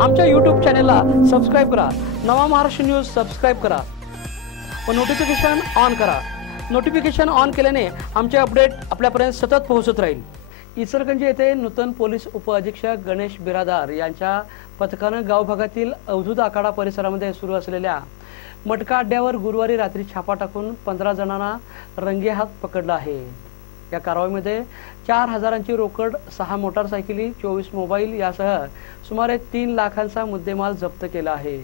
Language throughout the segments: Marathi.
आमच्या यूट्यूब चॅनेलला सबस्क्राईब करा. नवा महाराष्ट्र न्यूज सबस्क्राईब करा. व नोटिफिकेशन ऑन करा. नोटिफिकेशन ऑन केल्याने आमचे अपडेट आपल्यापर्यंत सतत पोहोचत राहील. इसरगंज येथे नूतन पोलीस उपअधीक्षक गणेश बिरादार यांच्या पथकानं गाव भागातील अवधूत आखाडा परिसरामध्ये सुरू असलेल्या मटका अड्ड्यावर गुरुवारी रात्री छापा टाकून पंधरा जणांना रंगेहात पकडला आहे. या कारवाईमध्ये चार हजारांची रोकड सहा मोटारसायकली चोवीस मोबाईल यासह सुमारे तीन लाखांचा मुद्देमाल जप्त केला आहे.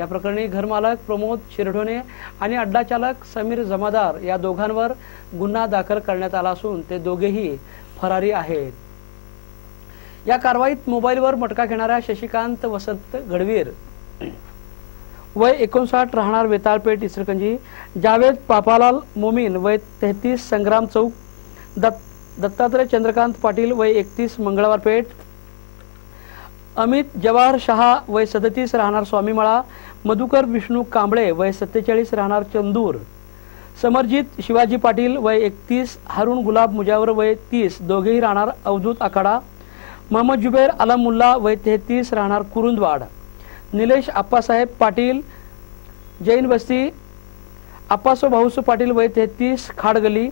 या प्रकरणी घरमालक प्रमोद शिरढोणे आणि अड्डा चालक समीर जमादार या दोघांवर गुन्हा दाखल करण्यात आला असून ते दोघेही फरारी आहेत. या कारवाईत मोबाईलवर मटका घेणाऱ्या शशिकांत वसंत गडवीर वय एकोणसाठ राहणार वेताळपेठ इसरकंजी जावेद पापालाल मोमीन वय तेहतीस संग्राम चौक दत्त दत्तात्रय चंद्रकांत पाटील वय एकतीस मंगळवार पेठ. अमित जवाहर शहा वय सदतीस राहणार स्वामीमळा. मधुकर विष्णू कांबळे वय सत्तेचाळीस राहणार चंदूर. समरजित शिवाजी पाटील वय एकतीस हरुण गुलाब मुजावर वय तीस दोघेही राहणार अवधूत आखाडा. मोहम्मद जुबेर आलम वय तेहतीस राहणार कुरुंदवाड. निलेश आप्पासाहेब पाटील जैन वस्ती आप्पासो भाऊसो पाटील वय तेहतीस खाडगली.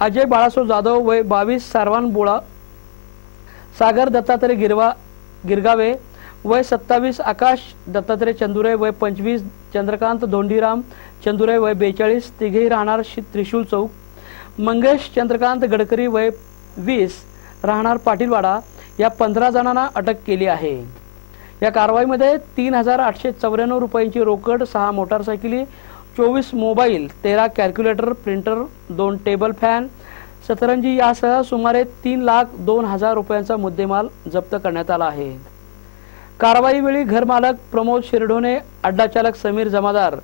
अजय बाळासो जाधव वय बावीस सारवान बोळा सागर दत्तात्रय गिरवा गिरगावे वय सत्तावीस आकाश दत्तात्रय चंदुरे वय पंचवीस चंद्रकांत धोंडीराम चंदुरे वय बेचाळीस तिघेही राहणार त्रिशूल चौक. मंगेश चंद्रकांत गडकरी वय वीस राहणार पाटीलवाडा. या पंधरा जणांना अटक केली आहे. या कारवाईमध्ये तीन हजार आठशे चौऱ्याण्णव रुपयांची रोकड सहा मोटारसायकली चोवीस मोबाईल तेरा कॅल्क्युलेटर प्रिंटर दोन टेबल फॅन सतरंजी यासह सुमारे तीन लाख दोन हजार रुपयांचा मुद्देमाल जप्त करण्यात आला आहे. कारवाईवेळी घरमालक प्रमोद शिरढोणे अड्डाचालक समीर जमादार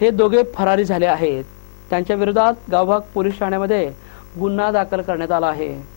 हे दोघे फरारी झाले आहेत. त्यांच्या विरोधात गावभाग पोलीस ठाण्यामध्ये गुन्हा दाखल करण्यात आला आहे.